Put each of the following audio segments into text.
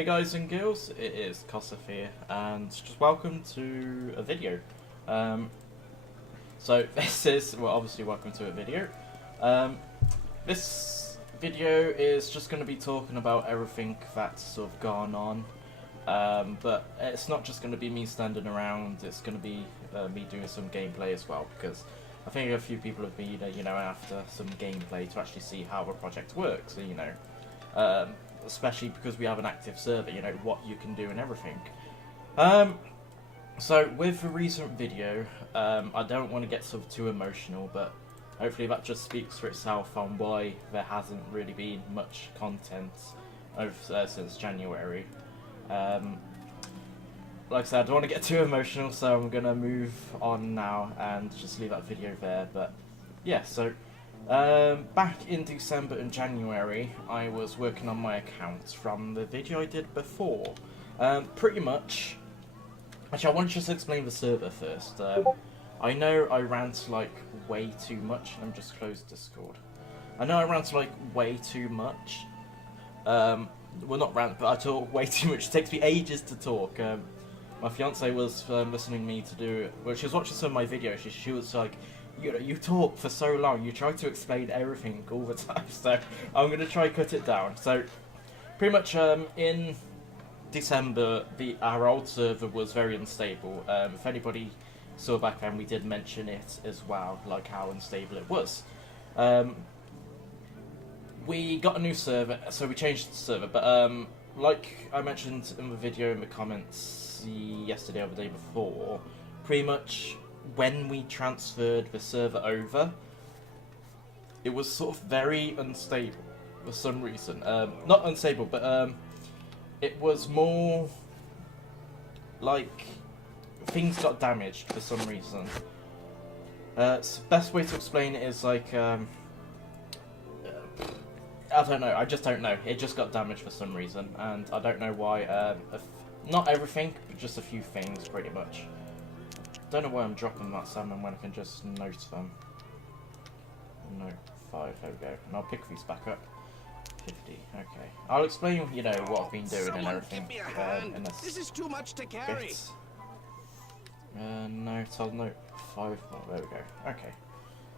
Hey guys and girls, it is Koss here, and just welcome to a video. So this is, well, obviously welcome to a video. This video is just going to be talking about everything that's sort of gone on, but it's not just going to be me standing around, it's going to be me doing some gameplay as well, because I think a few people have been, after some gameplay to actually see how a project works, especially because we have an active server, what you can do and everything. So with the recent video, I don't want to get sort of too emotional, but hopefully that just speaks for itself on why there hasn't really been much content since January. Like I said, I don't want to get too emotional, so I'm going to move on now and just leave that video there. But yeah, so back in December and January, I was working on my accounts from the video I did before. Pretty much, actually I want to just explain the server first. I know I rant like way too much. Let me just close Discord. I know I rant like way too much. Well, not rant, but I talk way too much. It takes me ages to talk. My fiance was listening me to do, well, she was watching some of my videos. She was like, you talk for so long, you try to explain everything all the time, so I'm going to try cut it down. So, pretty much in December, our old server was very unstable. If anybody saw back then, we did mention it as well, like how unstable it was. We got a new server, so we changed the server, but like I mentioned in the video in the comments yesterday or the day before, pretty much when we transferred the server over, it was sort of very unstable for some reason. Not unstable, but it was more like things got damaged for some reason. So best way to explain it is like, I don't know, I just don't know. It just got damaged for some reason, and I don't know why. Not everything, but just a few things, pretty much. Don't know why I'm dropping that salmon when I can just note them. Note 5, there we go. And I'll pick these back up. 50, okay. I'll explain, what I've been doing and everything in this. This is too much to carry. Bit. No, I'll note 5 more, there we go. Okay.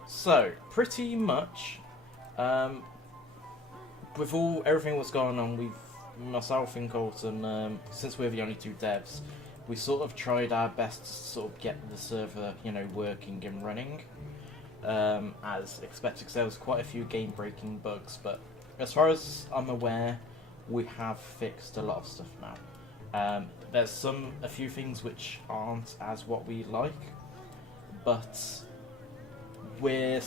So, pretty much, with everything that's going on, myself and Colton, since we're the only two devs, we sort of tried our best to sort of get the server, working and running, as expected, because there was quite a few game-breaking bugs, but as far as I'm aware, we have fixed a lot of stuff now. There's a few things which aren't as what we like, but we're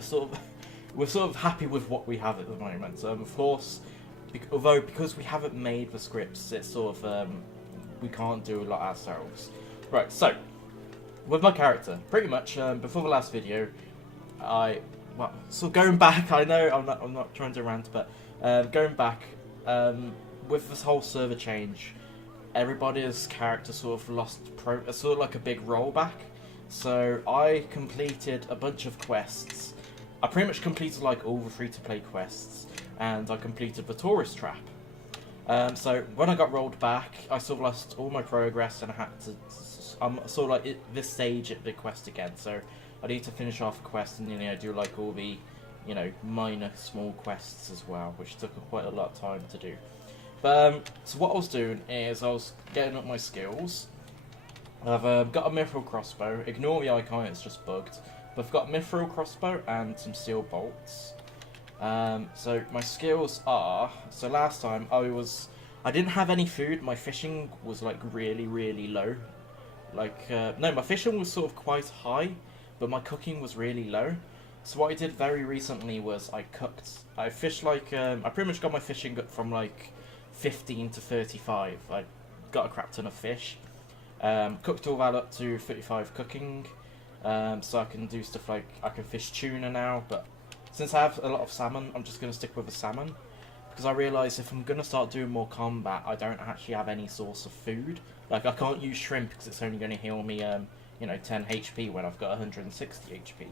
sort of happy with what we have at the moment. Of course, because we haven't made the scripts, it's sort of we can't do a lot ourselves. Right, so with my character, pretty much before the last video, so going back, I know I'm not trying to rant, but going back with this whole server change, everybody's character sort of lost sort of like a big rollback. So I completed a bunch of quests. I pretty much completed like all the free-to-play quests, and I completed the tourist trap. So when I got rolled back, I sort of lost all my progress, and I had to. I'm sort of like at this stage at the quest again. So I need to finish off a quest and do like all the minor small quests as well, which took quite a lot of time to do. But so what I was doing is I was getting up my skills. I've got a mithril crossbow. Ignore the icon; it's just bugged. But I've got a mithril crossbow and some steel bolts. So my skills are, so last time I didn't have any food. My fishing was like really, really low. Like, no, my fishing was sort of quite high, but my cooking was really low. So what I did very recently was I fished like, I pretty much got my fishing up from like 15 to 35. I got a crap ton of fish. Cooked all that up to 35 cooking. So I can do stuff like, I can fish tuna now, but since I have a lot of salmon, I'm just going to stick with the salmon, because I realise if I'm going to start doing more combat, I don't actually have any source of food. Like, I can't use shrimp because it's only going to heal me, 10 HP when I've got 160 HP.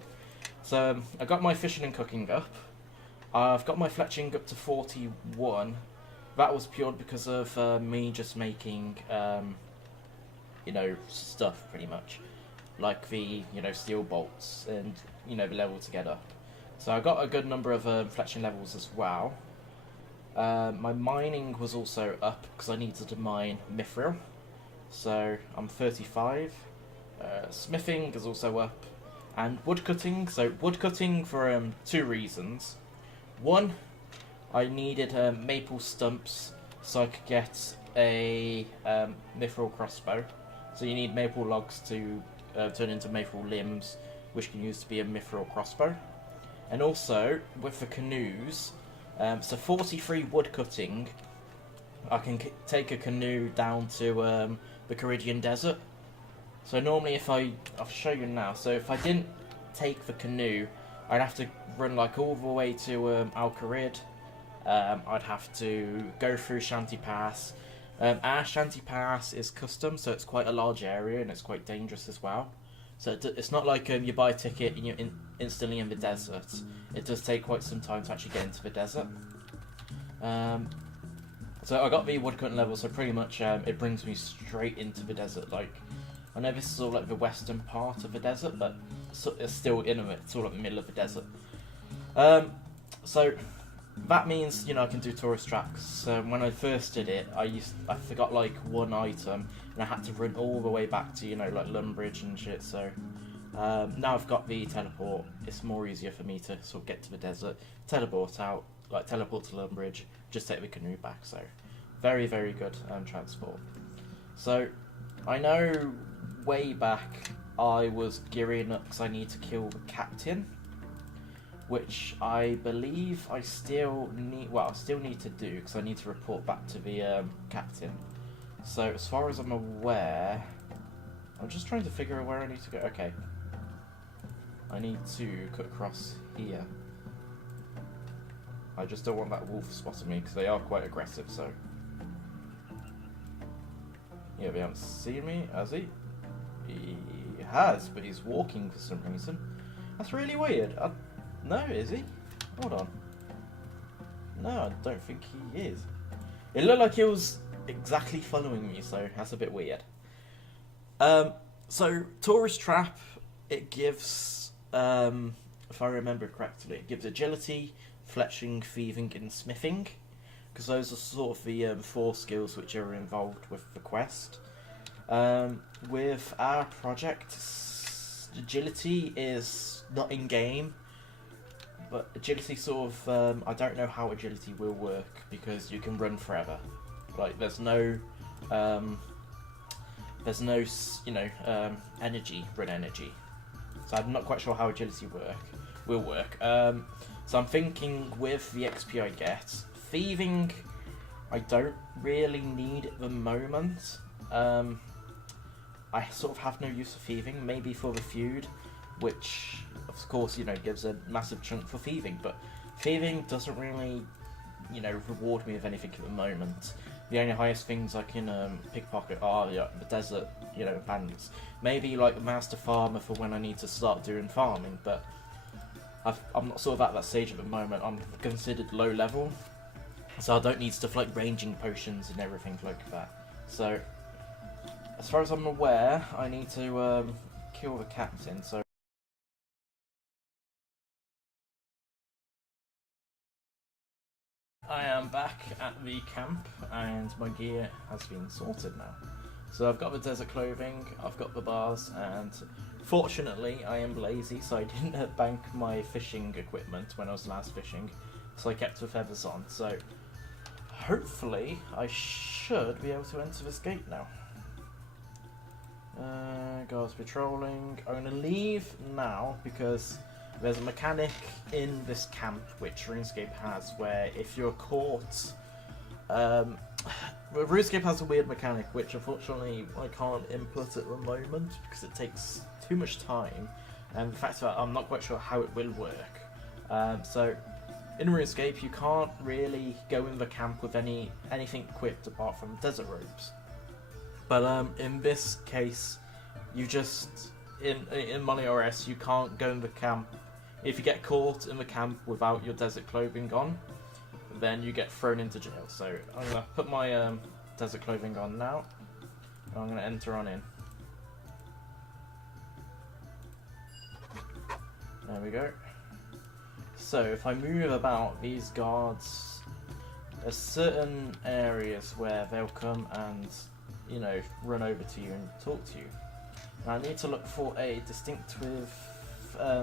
So, I got my fishing and cooking up. I've got my fletching up to 41, that was pure because of me just making, you know, stuff pretty much. Like the, you know, steel bolts and, you know, the level to get up. So I got a good number of fletching levels as well. My mining was also up because I needed to mine mithril. So I'm 35. Smithing is also up. And woodcutting. So woodcutting for 2 reasons. One, I needed maple stumps so I could get a mithril crossbow. So you need maple logs to turn into maple limbs, which can use to be a mithril crossbow. And also, with the canoes, so 43 woodcutting, I can take a canoe down to the Caridian Desert. So normally I'll show you now, so if I didn't take the canoe, I'd have to run like all the way to Al Kharid. I'd have to go through Shanty Pass. Our Shanty Pass is custom, so it's quite a large area and it's quite dangerous as well. So it's not like you buy a ticket and you're instantly in the desert. It does take quite some time to actually get into the desert. So I got the woodcutting level, so pretty much it brings me straight into the desert. Like, I know this is all like the western part of the desert, but it's still in it. It's all like the middle of the desert. So that means, you know, I can do tourist tracks. So when I first did it, I forgot like one item, and I had to run all the way back to, you know, like Lumbridge and shit. So now I've got the teleport. It's more easier for me to sort of get to the desert, teleport out, like teleport to Lumbridge, just take the canoe back. So very, very good transport. So I know way back I was gearing up because I need to kill the captain, which I believe I still need. Well, I still need to do because I need to report back to the captain. So as far as I'm aware, I'm just trying to figure out where I need to go. Okay, I need to cut across here. I just don't want that wolf spotting me because they are quite aggressive. So yeah, they haven't seen me, has he? He has, but he's walking for some reason. That's really weird. No, is he? Hold on. No, I don't think he is. It looked like he was exactly following me, so that's a bit weird. So, Tourist Trap, it gives, if I remember correctly, it gives agility, fletching, thieving, and smithing, because those are sort of the 4 skills which are involved with the quest. With our project, agility is not in-game, but agility sort of, I don't know how agility will work, because you can run forever. Like, there's no, you know, energy, run energy. So I'm not quite sure how agility will work. So I'm thinking with the XP I get, thieving, I don't really need at the moment. I sort of have no use for thieving, maybe for the feud, which of course, you know, gives a massive chunk for thieving, but thieving doesn't really, you know, reward me with anything at the moment. The only highest things I can pickpocket are the desert, you know, bandits. Maybe like Master Farmer for when I need to start doing farming, but I'm not sort of at that stage at the moment. I'm considered low level, so I don't need stuff like ranging potions and everything like that. So, as far as I'm aware, I need to kill the captain, so... I am back at the camp, and my gear has been sorted now. So I've got the desert clothing, I've got the bars, and fortunately I am lazy, so I didn't bank my fishing equipment when I was last fishing, so I kept the feathers on. So hopefully I should be able to enter this gate now. Guards patrolling. I'm going to leave now because there's a mechanic in this camp which RuneScape has where if you're caught... RuneScape has a weird mechanic which unfortunately I can't input at the moment because it takes too much time, and the fact that I'm not quite sure how it will work. So in RuneScape you can't really go in the camp with anything equipped apart from desert robes. But in this case, you just, in Molior RS, you can't go in the camp. If you get caught in the camp without your desert clothing on, then you get thrown into jail. So I'm going to put my desert clothing on now. I'm going to enter on in. There we go. So if I move about, these guards, there's certain areas where they'll come and, you know, run over to you and talk to you. And I need to look for a distinctive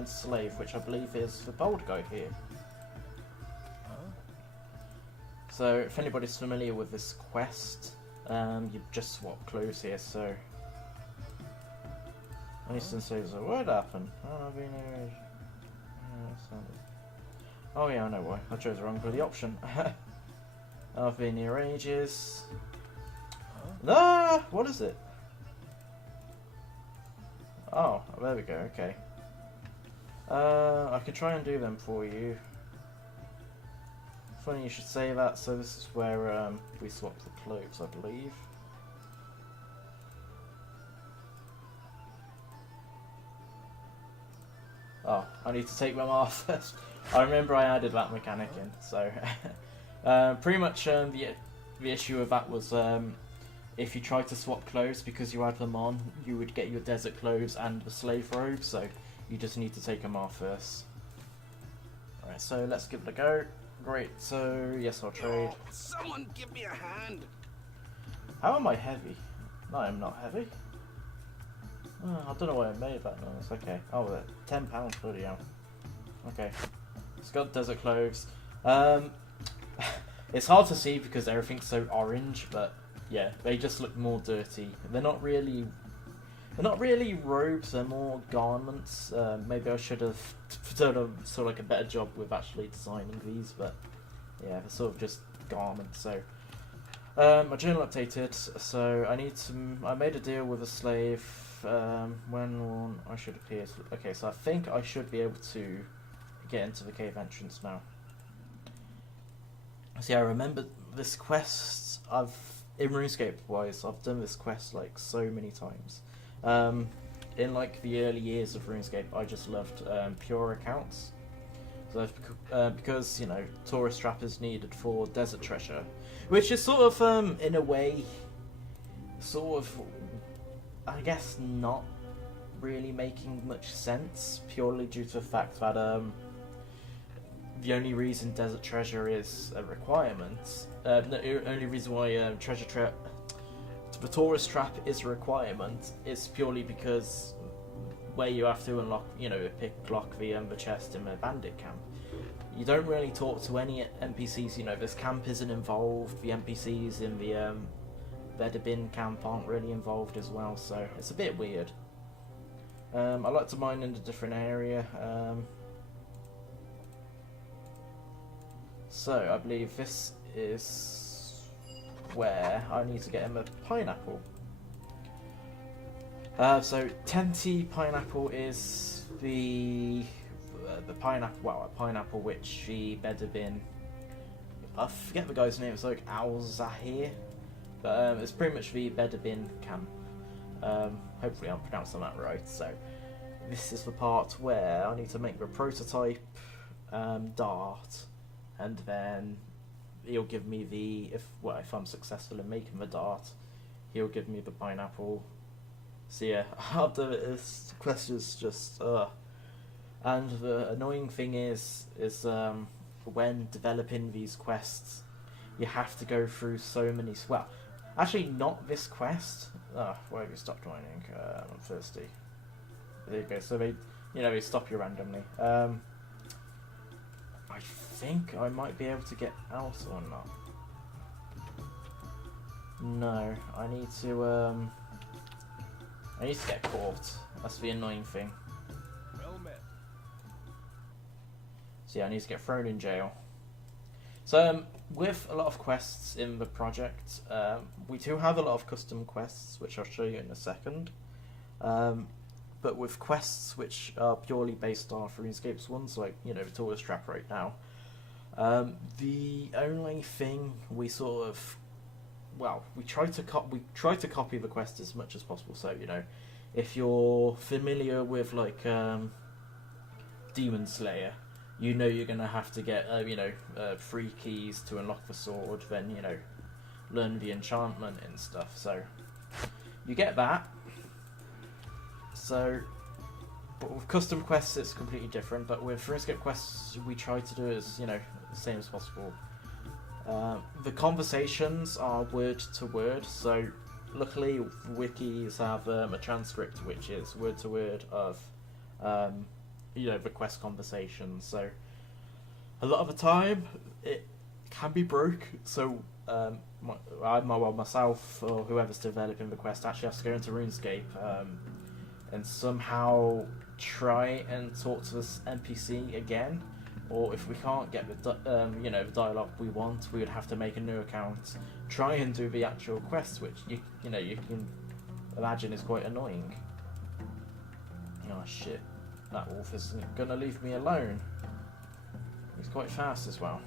slave, which I believe is the bold guy here. So if anybody's familiar with this quest, you just swap clothes here, so... Winston says, what happened? Oh yeah, I know why. I chose the wrong bloody option. I've been here ages. Ah! What is it? Oh, there we go, okay. I could try and do them for you. Funny you should say that, so this is where we swap the clothes, I believe. Oh, I need to take them off first. I remember I added that mechanic in, so... pretty much the issue of that was if you tried to swap clothes because you had them on, you would get your desert clothes and the slave robe, so you just need to take them off first. Alright, so let's give it a go. Great, so yes, I'll trade. Oh, someone give me a hand! How am I heavy? No, I'm not heavy. Oh, I don't know why I made that noise. Okay. Oh, £10 bloody hell. Okay. It's got desert clothes. It's hard to see because everything's so orange, but yeah, they just look more dirty. They're not really robes. They're more garments. Maybe I should have done a sort of like a better job with actually designing these, but yeah, they're sort of just garments. So my journal updated. So I made a deal with a slave. When I should appear. Okay, so I think I should be able to get into the cave entrance now. See, I remember this quest. In RuneScape wise, I've done this quest like so many times. In like the early years of RuneScape, I just loved pure accounts. So because you know, tourist trap is needed for desert treasure, which is sort of in a way, sort of. I guess not really making much sense, purely due to the fact that the only reason desert treasure is a requirement, the only reason why the tourist trap is a requirement is purely because where you have to unlock, you know, lock the chest in the bandit camp. You don't really talk to any NPCs, you know, this camp isn't involved, the NPCs in the Bedabin camp aren't really involved as well, so it's a bit weird. I like to mine in a different area. So I believe this is where I need to get him a pineapple. So Tenti pineapple is the pineapple. Well, a pineapple which the Bedabin. I forget the guy's name. It's like Al-Zahir. But it's pretty much the Bedabin camp. Hopefully I'm pronouncing that right. So this is the part where I need to make the prototype dart, and then he'll give me the if I'm successful in making the dart, he'll give me the pineapple. So yeah, after this quest is just and the annoying thing is when developing these quests, you have to go through so many. Well, actually, not this quest. Oh, why have you stopped mining? I'm thirsty. There you go. So they stop you randomly. I think I might be able to get out or not. No, I need to get caught. That's the annoying thing. Well met. So yeah, I need to get thrown in jail. So with a lot of quests in the project, we do have a lot of custom quests, which I'll show you in a second. But with quests which are purely based off RuneScape's ones, like, you know, the tourist trap right now, the only thing we sort of, well, we try to copy the quest as much as possible. So, you know, if you're familiar with like Demon Slayer, you know you're going to have to get, 3 keys to unlock the sword, then, learn the enchantment and stuff. So, you get that. So, but with custom quests it's completely different, but with Runescape quests we try to do it as, the same as possible. The conversations are word to word, so luckily wikis have a transcript which is word to word of the quest conversations. So a lot of the time it can be broke, so myself or whoever's developing the quest actually has to go into RuneScape and somehow try and talk to this NPC again. Or if we can't get the the dialogue we want, we would have to make a new account, try and do the actual quest, which you can imagine is quite annoying. Oh shit, that wolf isn't gonna leave me alone. He's quite fast as well.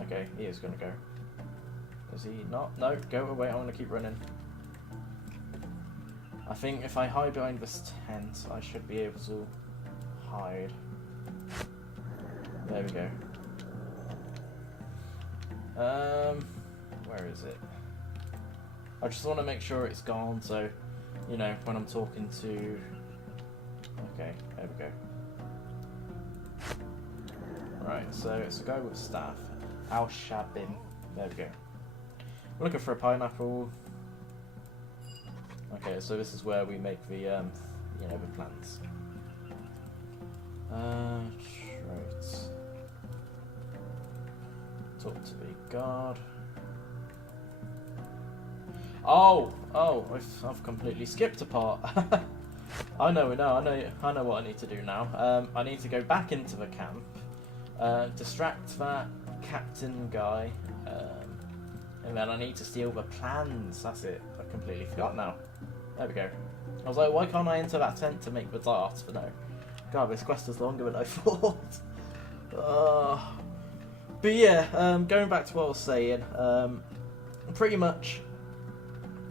Okay, he is gonna go. Is he not? No, go away. I want to keep running. I think if I hide behind this tent, I should be able to hide. There we go. Where is it? I just want to make sure it's gone, so, when I'm talking to... Okay, there we go. Right, so it's a guy with staff. Al-Shabin. There we go. We're looking for a pineapple. Okay, so this is where we make the, the plants. Right. Talk to the guard. Oh, I've completely skipped a part. I know what I need to do now. I need to go back into the camp, distract that captain guy, and then I need to steal the plans. That's it. I completely forgot now. There we go. I was like, why can't I enter that tent to make the darts? But no. God, this quest is longer than I thought. But yeah, going back to what I was saying, pretty much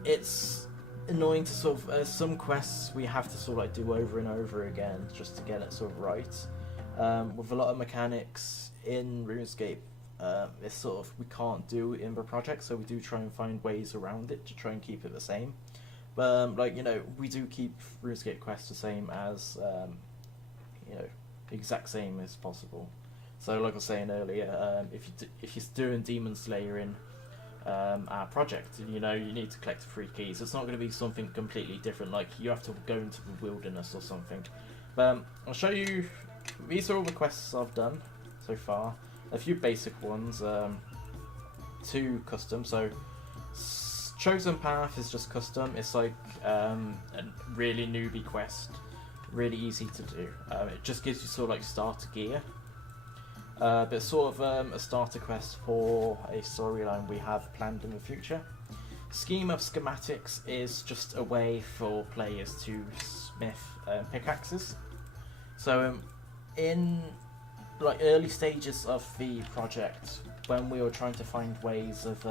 it's annoying to sort of, some quests we have to sort of like do over and over again just to get it sort of right. With a lot of mechanics in RuneScape, it's sort of, we can't do in the project, so we do try and find ways around it to try and keep it the same. But, we do keep RuneScape quests the same as, exact same as possible. So, like I was saying earlier, if you're doing Demon Slayer in our project, you need to collect 3 keys. It's not going to be something completely different, like you have to go into the wilderness or something. But I'll show you, these are all the quests I've done so far. A few basic ones, 2 custom. So, Chosen Path is just custom. It's like a really newbie quest, really easy to do. It just gives you sort of like starter gear. But it's sort of a starter quest for a storyline we have planned in the future. Scheme of Schematics is just a way for players to smith pickaxes. So in like early stages of the project, when we were trying to find ways of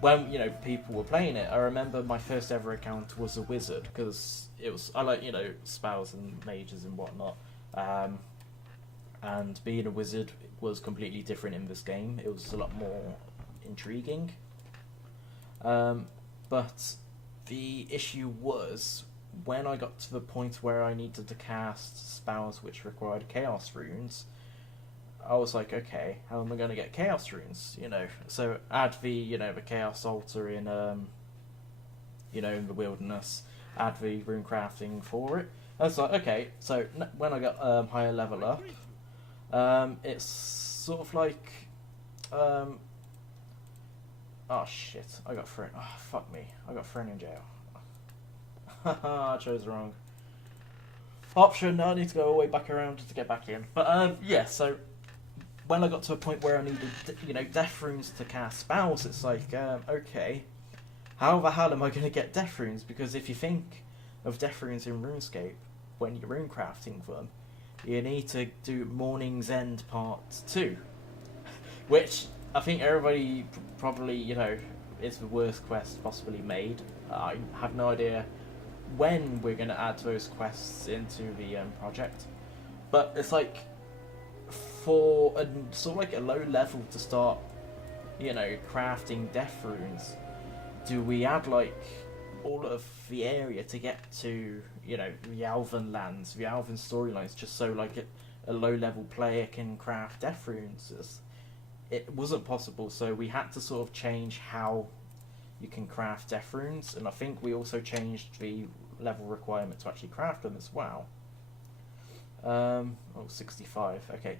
when people were playing it, I remember my first ever account was a wizard, because I like spells and mages and whatnot. And being a wizard was completely different in this game. It was a lot more intriguing. But the issue was, when I got to the point where I needed to cast spells which required chaos runes, I was like, okay, how am I going to get chaos runes? So add the the chaos altar in in the wilderness, add the rune crafting for it. I was like, okay, so when I got higher level up, it's sort of like, oh shit, I got thrown. Oh fuck me, I got thrown in jail. I chose the wrong option. I need to go all the way back around to get back in. But yeah, so when I got to a point where I needed death runes to cast spells, it's like, okay, how the hell am I going to get death runes? Because if you think of death runes in RuneScape, when you're rune crafting them, you need to do Morning's End Part 2, which I think everybody probably, is the worst quest possibly made. I have no idea when we're going to add those quests into the project, but it's like, for a sort of like a low level to start, you know, crafting death runes, do we add like all of the area to get to, you know, the Elven lands, the Elven storylines, just so like a low level player can craft death runes? It wasn't possible, so we had to sort of change how you can craft death runes, and I think we also changed the level requirement to actually craft them as well. 65, okay.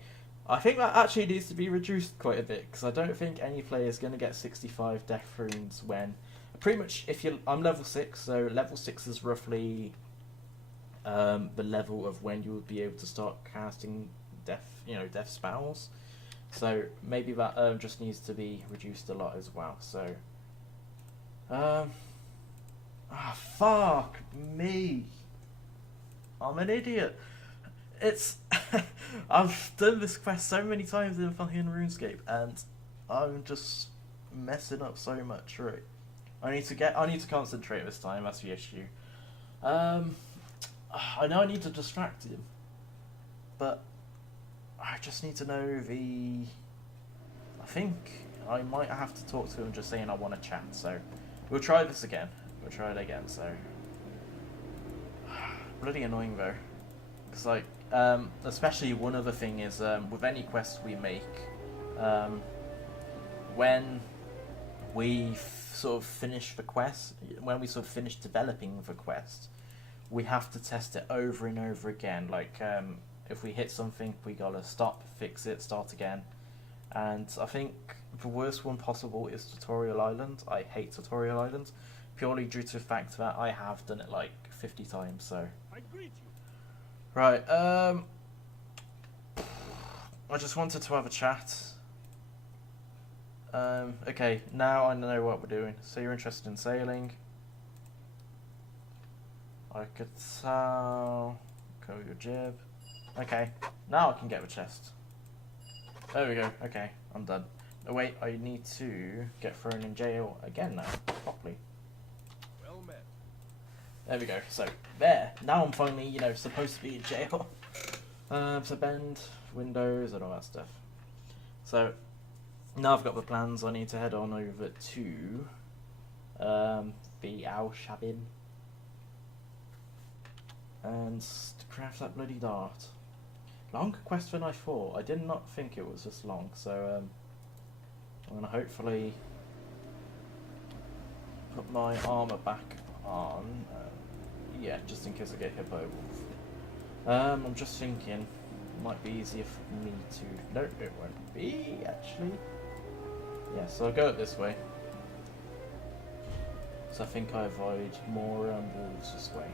I think that actually needs to be reduced quite a bit, because I don't think any player is going to get 65 death runes when, pretty much, I'm level 6, so level 6 is roughly the level of when you would be able to start casting death spells. So maybe that just needs to be reduced a lot as well. So, fuck me, I'm an idiot. It's I've done this quest so many times in fucking RuneScape, and I'm just messing up so much. Right, I need to concentrate this time. That's the issue. I know I need to distract him, but I just need to know I think I might have to talk to him just saying I want to chat, so we'll try this again. We'll try it again, so... Bloody annoying though. Because like, especially one other thing is, with any quest we make, when we sort of finish the quest, when we sort of finish developing the quest, we have to test it over and over again. Like, if we hit something, we gotta stop, fix it, start again. And I think the worst one possible is Tutorial Island. I hate Tutorial Island, purely due to the fact that I have done it like 50 times, so... I greet you. Right, I just wanted to have a chat. Okay, now I know what we're doing. So you're interested in sailing. I could tell... Cover your jib. Okay, now I can get the chest. There we go, okay, I'm done. Oh wait, I need to get thrown in jail again now, properly. Well met. There we go, so, there. Now I'm finally, you know, supposed to be in jail. So bend, windows, and all that stuff. So, now I've got the plans, I need to head on over to the Al Shabin. And craft that bloody dart. Longer quest than I thought. I did not think it was this long, so I'm going to hopefully put my armour back on. Yeah, just in case I get hit by a wolf. I'm just thinking, it might be easier for me to... No, it won't be, actually. Yeah, so I'll go it this way. So I think I avoid more wolves this way.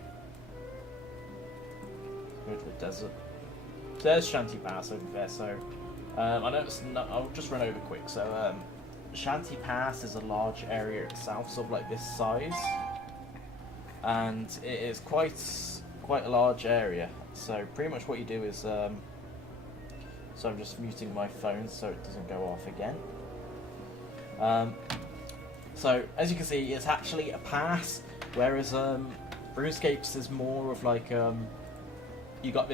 Go to the desert. There's Shanty Pass over there, so I know it's not, I'll just run over quick. So Shanty Pass is a large area itself, sort of like this size, and it is quite a large area. So pretty much what you do is, so I'm just muting my phone so it doesn't go off again. So as you can see, it's actually a pass, whereas RuneScapes is more of like you got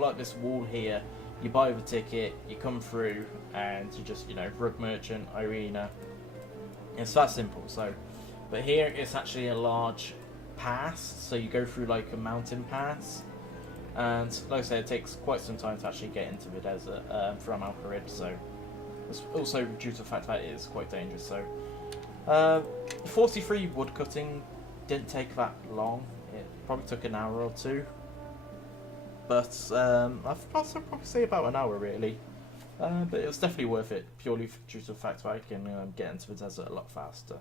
like this wall here, you buy the ticket, you come through, and you just, you know, rug merchant, arena. It's that simple. So, but here it's actually a large pass, so you go through like a mountain pass, and like I said, it takes quite some time to actually get into the desert from Al-Kharid, so it's also due to the fact that it is quite dangerous. So 43 wood cutting didn't take that long, it probably took an hour or two. But I'd probably say about an hour really. But it was definitely worth it, purely due to the fact that I can get into the desert a lot faster.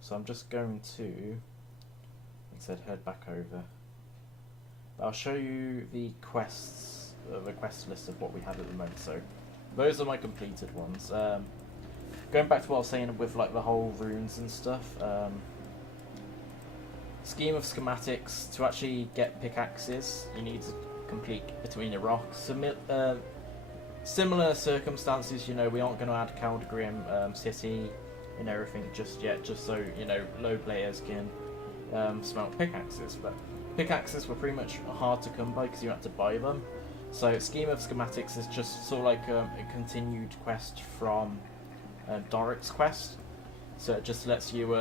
So I'm just going to, like I said, head back over. I'll show you the quests, the quest list of what we have at the moment. So those are my completed ones. Going back to what I was saying with like the whole runes and stuff. Scheme of schematics, to actually get pickaxes, you need to complete between the rocks. Similar circumstances, you know, we aren't going to add Caldgrim City and everything just yet, just so, you know, low players can smelt pickaxes. But pickaxes were pretty much hard to come by because you had to buy them. So Scheme of Schematics is just sort of like a continued quest from Darius' quest. So it just lets you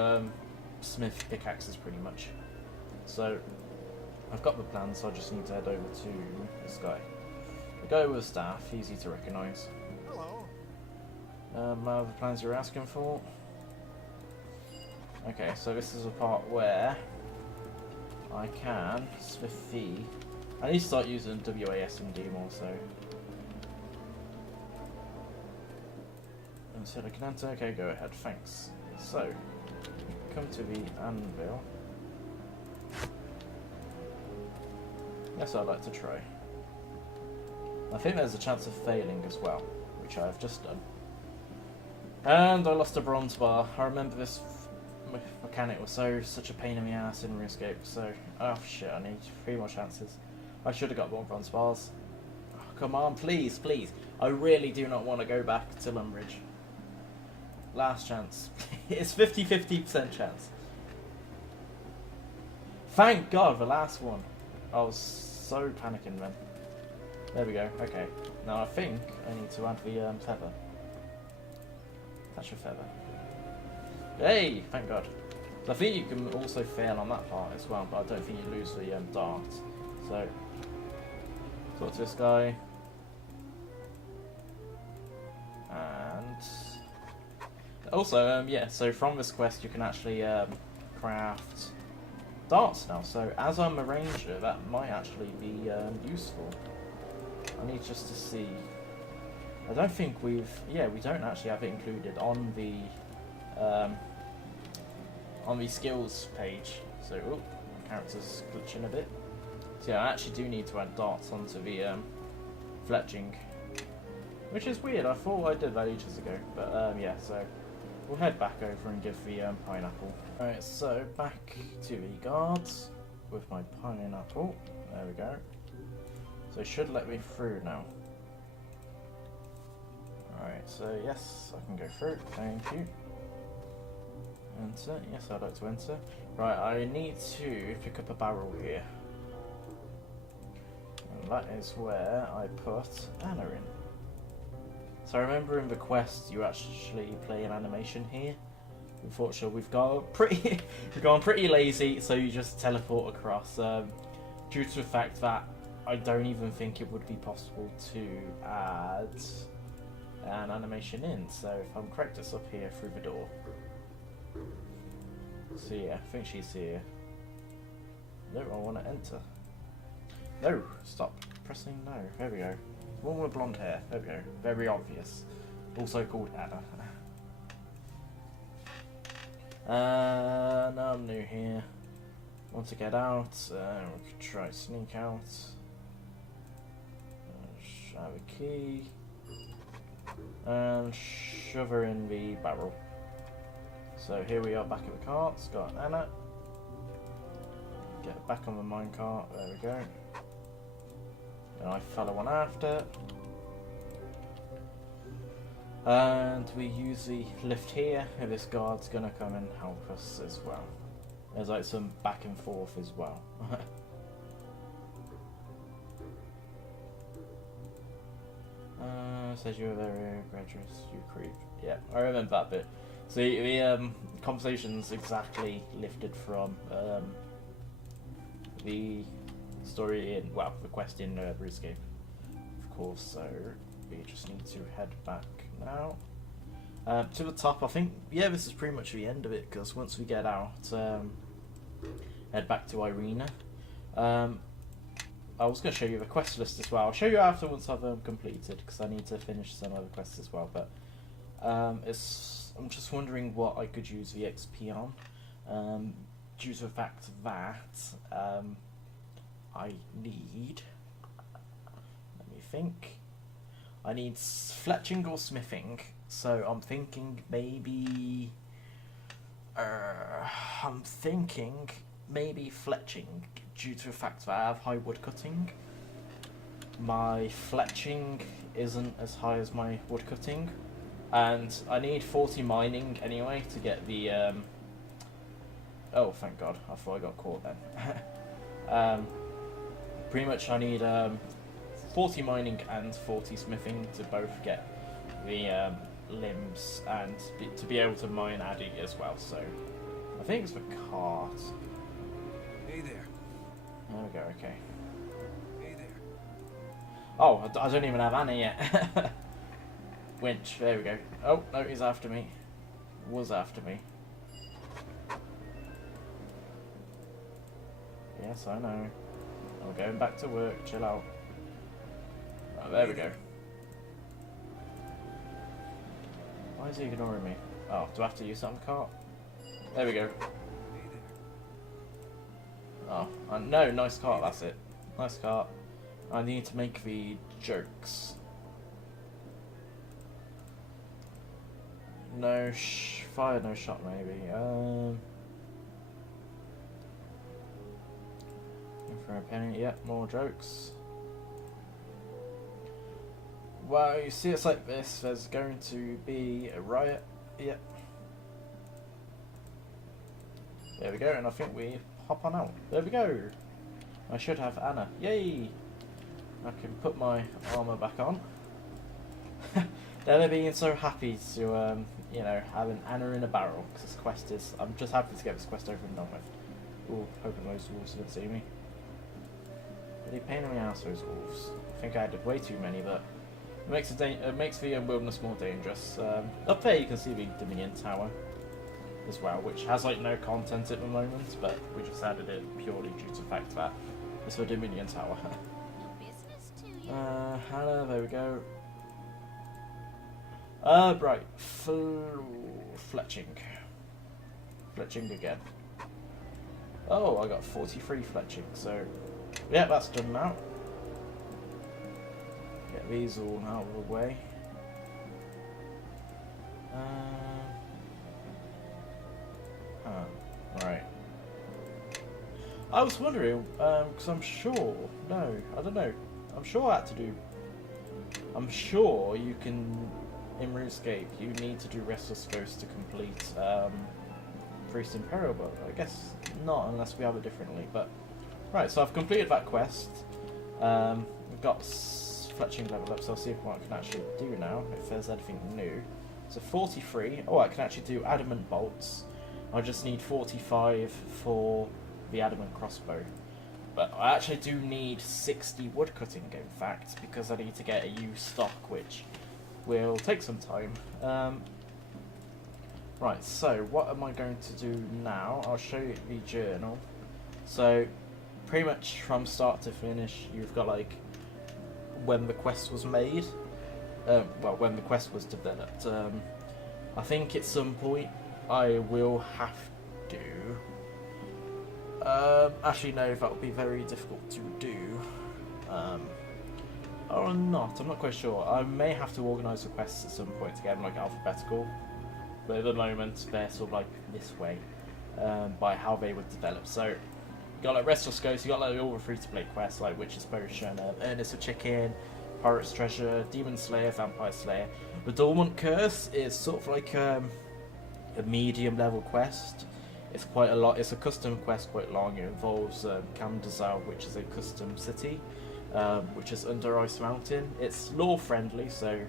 smith pickaxes pretty much. So I've got the plan, so I just need to head over to this guy. The guy with the staff, easy to recognise. Hello. The plans you're asking for? Okay, so this is a part where I can smithy. I need to start using WASD more so. And so I can enter. Okay, go ahead. Thanks. So, come to the anvil. Yes, I'd like to try. I think there's a chance of failing as well, which I have just done. And I lost a bronze bar. I remember this mechanic was such a pain in the ass in Runescape, so oh shit, I need 3 more chances. I should have got more bronze bars. Oh, come on, please, please. I really do not want to go back to Lumbridge. Last chance. It's 50-50% chance. Thank God, the last one. I was so panicking then. There we go, okay. Now I think I need to add the feather. That's your feather. Hey, thank God. So I think you can also fail on that part as well, but I don't think you lose the dart. So, talk to this guy. And also, yeah, so from this quest you can actually craft darts now. So as I'm a ranger, that might actually be useful. I need just to see. I don't think we don't actually have it included on the skills page. So, oh, my character's glitching a bit. So yeah, I actually do need to add darts onto the fletching, which is weird. I thought I did that ages ago, but yeah. So we'll head back over and give the pineapple. Alright, so back to the guards with my pineapple. There we go. So it should let me through now. Alright, so yes, I can go through. Thank you. Enter. Yes, I'd like to enter. Right, I need to pick up a barrel here. And that is where I put Anna in. So I remember in the quest you actually play an animation here. Unfortunately, we've gone pretty lazy, so you just teleport across. Due to the fact that I don't even think it would be possible to add an animation in. So if I'm correct, it's up here through the door. So yeah, I think she's here. No, I want to enter. No, stop pressing no. There we go. One with blonde hair. There we go. Very obvious. Also called Anna. Now I'm new here. Want to get out? We could try sneak out. Have a key. And shove her in the barrel. So here we are back at the carts. Got Anna. Get back on the minecart. There we go. And I follow one after. And we use the lift here. And this guard's gonna come and help us as well. There's like some back and forth as well. Says you're very graduous, you creep. Yeah, I remember that bit. So the conversation's exactly lifted from the story in, well, the quest in Runescape, of course. So we just need to head back now to the top. I think, yeah, this is pretty much the end of it, because once we get out, head back to Irina. I was going to show you the quest list as well. I'll show you after once I've completed, because I need to finish some other quests as well. But I'm just wondering what I could use the XP on, due to the fact that I need. Let me think. I need fletching or smithing. So I'm thinking maybe. Maybe fletching, due to the fact that I have high wood cutting. My fletching isn't as high as my wood cutting, and I need 40 mining anyway to get the oh, thank God, I thought I got caught then. Pretty much I need 40 mining and 40 smithing to both get the limbs and to be able to mine Addy as well. So I think it's the cart. Hey there. There we go. Okay. Hey there. Oh, I don't even have Anna yet. Winch. There we go. Oh no, he's after me. Was after me. Yes, I know. I'm going back to work. Chill out. Oh, there we go. Why is he ignoring me? Oh, do I have to use something cart? There we go. Hey there. Oh, no, nice cart, that's it. Nice cart. I need to make the jokes. No fire, no shot maybe. For a penny, yeah, more jokes. Well, you see it's like this, there's going to be a riot. Yep. There we go, and I think we hop on out. There we go. I should have Anna. Yay! I can put my armour back on. They're being so happy to, you know, have an Anna in a barrel, because this quest is... I'm just happy to get this quest over and done with. Ooh, hoping those wolves didn't see me. Really pain in the ass, those wolves. I think I did way too many, but it makes the wilderness more dangerous. Up there you can see the Dominion Tower as well, which has like no content at the moment, but we just added it purely due to the fact that it's the Dominion Tower. Hannah, there we go. Right, fletching. Fletching again. Oh, I got 43 fletching, so yeah, that's done now. Get these all out of the way. Right. I was wondering, because I'm sure, no, I don't know, I'm sure I had to do, I'm sure you can, in Runescape, you need to do Restless Ghost to complete Priest Imperial, but I guess not unless we have it differently, but, right, so I've completed that quest, we've got fletching level up, so I'll see what I can actually do now, if there's anything new. So 43, oh I can actually do adamant bolts, I just need 45 for the adamant crossbow. But I actually do need 60 woodcutting in fact, because I need to get a used stock, which will take some time. Right, so what am I going to do now? I'll show you the journal. So pretty much from start to finish, you've got like when the quest was made, well, when the quest was developed. I think at some point I will have to... actually no, that would be very difficult to do. Or not, I'm not quite sure. I may have to organise the quests at some point to get them like alphabetical. But at the moment they're sort of like this way, by how they would develop. So you got like Restless Ghost, you got like all the free-to-play quests like Witch's Potion, Earnest of Chicken, Pirate's Treasure, Demon Slayer, Vampire Slayer. The Dormant Curse is sort of like a medium level quest. It's quite a lot. It's a custom quest, quite long. It involves KebinTea, which is a custom city, which is under Ice Mountain. It's lore friendly, so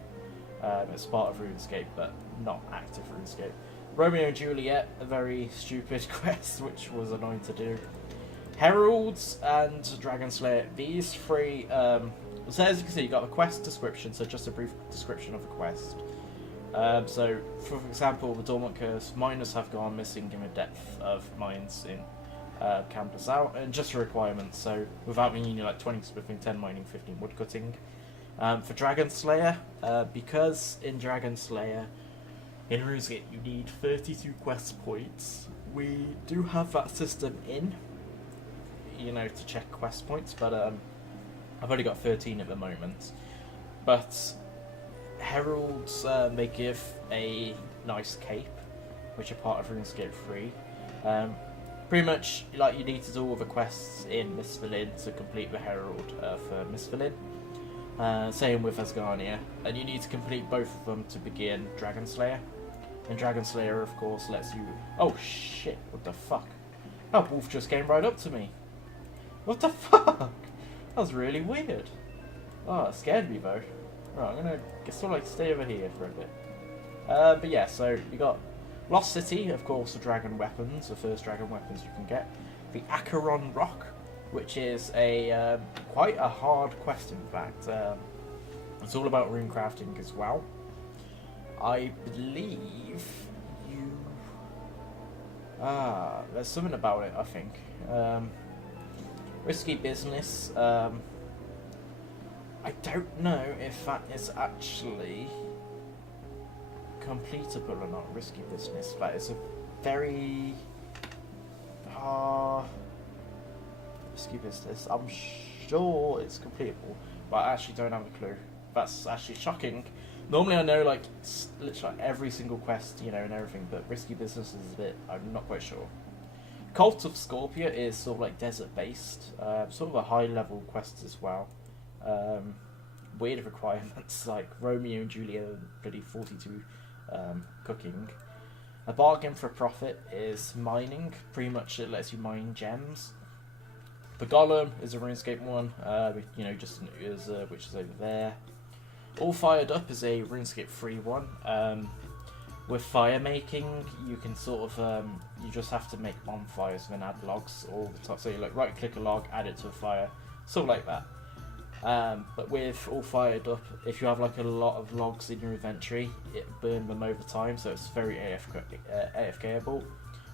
it's part of RuneScape, but not active RuneScape. Romeo and Juliet, a very stupid quest, which was annoying to do. Heralds and Dragon Slayer. These three. So as you can see, you got a quest description, so just a brief description of the quest. So, for example, the Dormant Curse, miners have gone missing in the depth of mines in KebinTea, and just a requirement, so without meaning like 20 smithing, 10 mining, 15 woodcutting. For Dragon Slayer, because in Dragon Slayer, in RuneScape you need 32 quest points, we do have that system in, you know, to check quest points, but I've only got 13 at the moment. But Heralds, they give a nice cape, which are part of RuneScape 3. Pretty much, like, you need to do all the quests in Misthalin to complete the Herald for Misthalin. Same with Asgarnia, and you need to complete both of them to begin Dragon Slayer. And Dragon Slayer, of course, lets you... Oh shit, what the fuck? That wolf just came right up to me. What the fuck? That was really weird. Oh, it scared me though. Right, I'm gonna sort of like stay over here for a bit. But yeah, so you got Lost City, of course, the dragon weapons, the first dragon weapons you can get. The Acheron Rock, which is a quite a hard quest, in fact. It's all about rune crafting as well. I believe you... there's something about it, I think. Risky business. I don't know if that is actually completable or not. Risky business. That is a very risky business. I'm sure it's completable, but I actually don't have a clue. That's actually shocking. Normally I know like literally every single quest, you know, and everything, but risky business is a bit, I'm not quite sure. Cult of Scorpia is sort of like desert based, sort of a high level quest as well. Weird requirements like Romeo and Juliet, bloody 42 cooking. A bargain for profit is mining. Pretty much it lets you mine gems. The Golem is a Runescape one, you know, just which is over there. All Fired Up is a Runescape free one. With fire making, you can sort of you just have to make bonfires and then add logs all the time. So you like right click a log, add it to a fire, sort of like that. But with All Fired Up, if you have like a lot of logs in your inventory, it burns them over time, so it's very AFKable.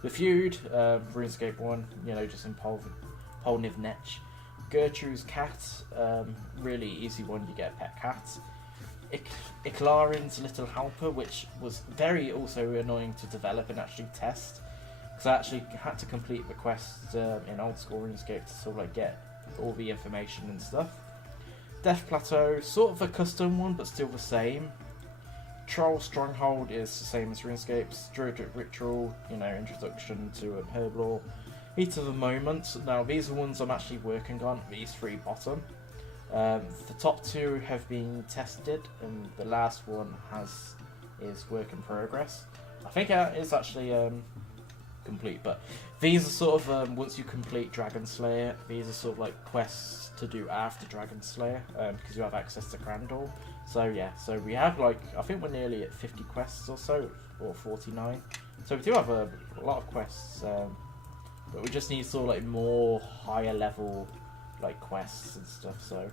The Feud, RuneScape 1, you know, just in Polnivnech. Gertrude's Cat, really easy one, you get a pet cat. Iclarin's Little Helper, which was very also annoying to develop and actually test, because I actually had to complete the quest in old school RuneScape to sort of like get all the information and stuff. Death Plateau, sort of a custom one, but still the same. Troll Stronghold is the same as RuneScape's. Druidic Ritual, you know, introduction to herb lore. Heat of the Moment. Now these are ones I'm actually working on. These three bottom. The top two have been tested, and the last one is work in progress. I think it is actually complete, but these are sort of once you complete Dragon Slayer, these are sort of like quests to do after Dragon Slayer, because you have access to Crandall. So yeah, so we have like, I think we're nearly at 50 quests or so, or 49. So we do have a lot of quests, but we just need sort of like more higher level like quests and stuff. So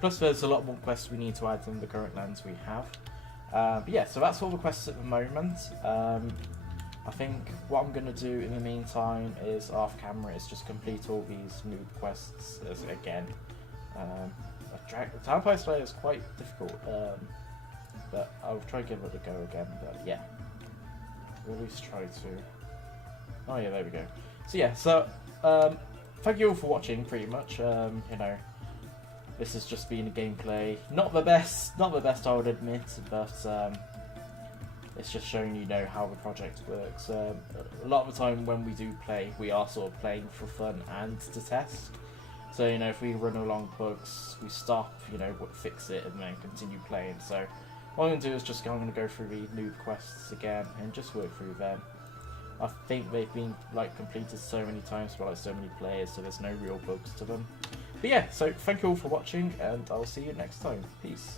plus there's a lot more quests we need to add than the current lands we have. But yeah, so that's all the quests at the moment. I think what I'm going to do in the meantime is off camera is just complete all these new quests again. Vampire Slayer is quite difficult, but I'll try to give it a go again. But yeah, we'll at least try to. Oh yeah, there we go. So yeah, so thank you all for watching. Pretty much, you know, this has just been a gameplay. Not the best I would admit, but it's just showing you know how the project works. A lot of the time when we do play, we are sort of playing for fun and to test. So you know, if we run along bugs, we stop, you know, fix it, and then continue playing. So what I'm going to do is just I'm going to go through the noob quests again and just work through them. I think they've been like completed so many times by like so many players, so there's no real bugs to them. But yeah, so thank you all for watching, and I'll see you next time. Peace.